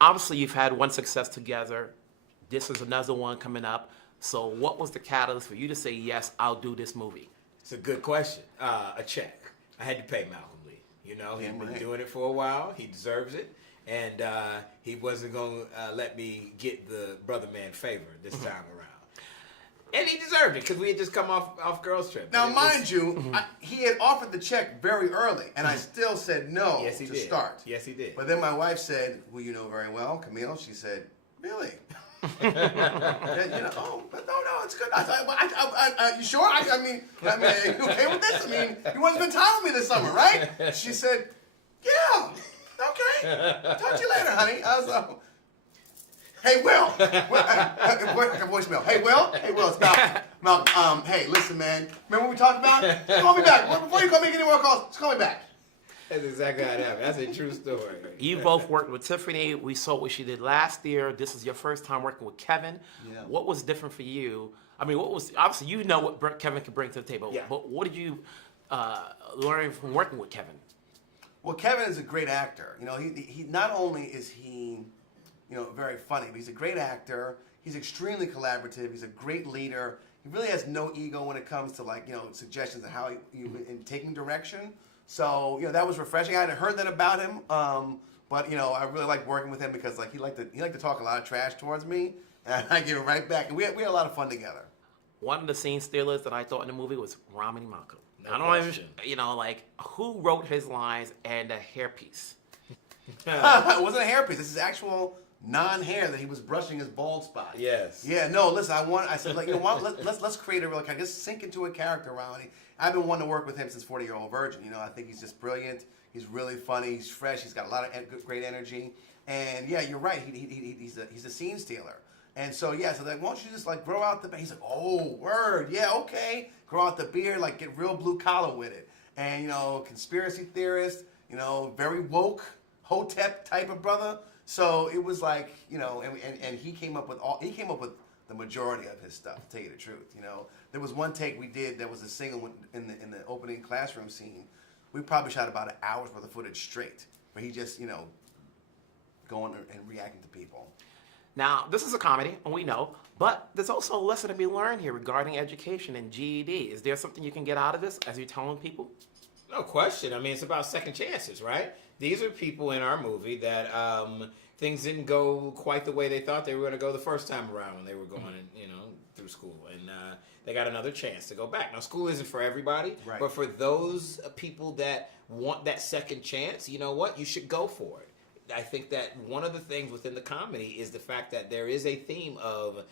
Obviously, you've had one success together. This is another one coming up. So what was the catalyst for you to say, yes, I'll do this movie? It's a good question. A check. I had to pay Malcolm Lee. You know, he's been doing it for a while. He deserves it. And he wasn't going to let me get the brother man favor this time around. And he deserved it because we had just come off girls' trip. Now, mind you, he had offered the check very early, and I still said no Yes, he to did. start. Yes, he did. But then my wife said, "Well, you know very well, Camille." She said, "Really?" Oh, but no, it's good. You sure? I mean, you okay with this? I mean, you want to spend time with me this summer, right? She said, "Yeah, okay. Talk to you later, honey." I was like, "Hey, Will." Voicemail. Hey, Will, it's Malcolm. Malcolm, hey, listen, man. Remember what we talked about? Just call me back. Before you make any more calls, just call me back. That's exactly how it happened. That's a true story. You both worked with Tiffany. We saw what she did last year. This is your first time working with Kevin. Yeah. What was different for you? I mean, what was, obviously you know what Kevin can bring to the table, Yeah. but what did you learn from working with Kevin? Well, Kevin is a great actor. You know, he not only is he, very funny, but he's a great actor. He's extremely collaborative. He's a great leader. He really has no ego when it comes to suggestions of how in taking direction. So that was refreshing. I hadn't heard that about him, but I really liked working with him because he liked to talk a lot of trash towards me, and I give it right back. And we had a lot of fun together. One of the scene stealers that I thought in the movie was Ramani Malcolm. No I don't question. even, who wrote his lines and the hairpiece? It wasn't a hairpiece. This is actual non-hair that he was brushing his bald spot. Yes. Yeah. No. Listen. I said what? Let's create a real character. Just sink into a character, Ronnie. I've been wanting to work with him since 40-Year-Old Virgin. I think he's just brilliant. He's really funny. He's fresh. He's got a lot of great energy. And yeah, you're right. He's a scene stealer. And so yeah, so why don't you just grow out the? He's like, oh, word, yeah, okay. Grow out the beard, get real blue collar with it. And conspiracy theorist, very woke, Hotep type of brother. So it was and he came up with the majority of his stuff. To tell you the truth, there was one take we did that was a single in the opening classroom scene. We probably shot about an hour's worth of footage straight, where he just going and reacting to people. Now, this is a comedy, and we know, but there's also a lesson to be learned here regarding education and GED. Is there something you can get out of this as you're telling people? No question. I mean, it's about second chances, right? These are people in our movie that things didn't go quite the way they thought they were going to go the first time around when they were going, through school, and they got another chance to go back. Now, school isn't for everybody, right. But for those people that want that second chance, you know what? You should go for it. I think that one of the things within the comedy is the fact that there is a theme of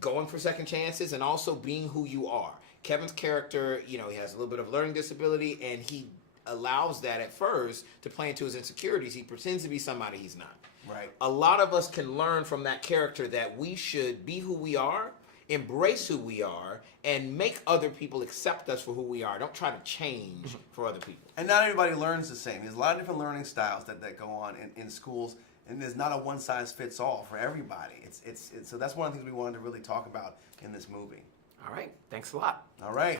going for second chances and also being who you are. Kevin's character, he has a little bit of learning disability, and he allows that at first to play into his insecurities. He pretends to be somebody he's not. Right. A lot of us can learn from that character that we should be who we are, embrace who we are, and make other people accept us for who we are. Don't try to change for other people. And not everybody learns the same. There's a lot of different learning styles that go on in schools, and there's not a one-size-fits-all for everybody. So that's one of the things we wanted to really talk about in this movie. All right. Thanks a lot. All right.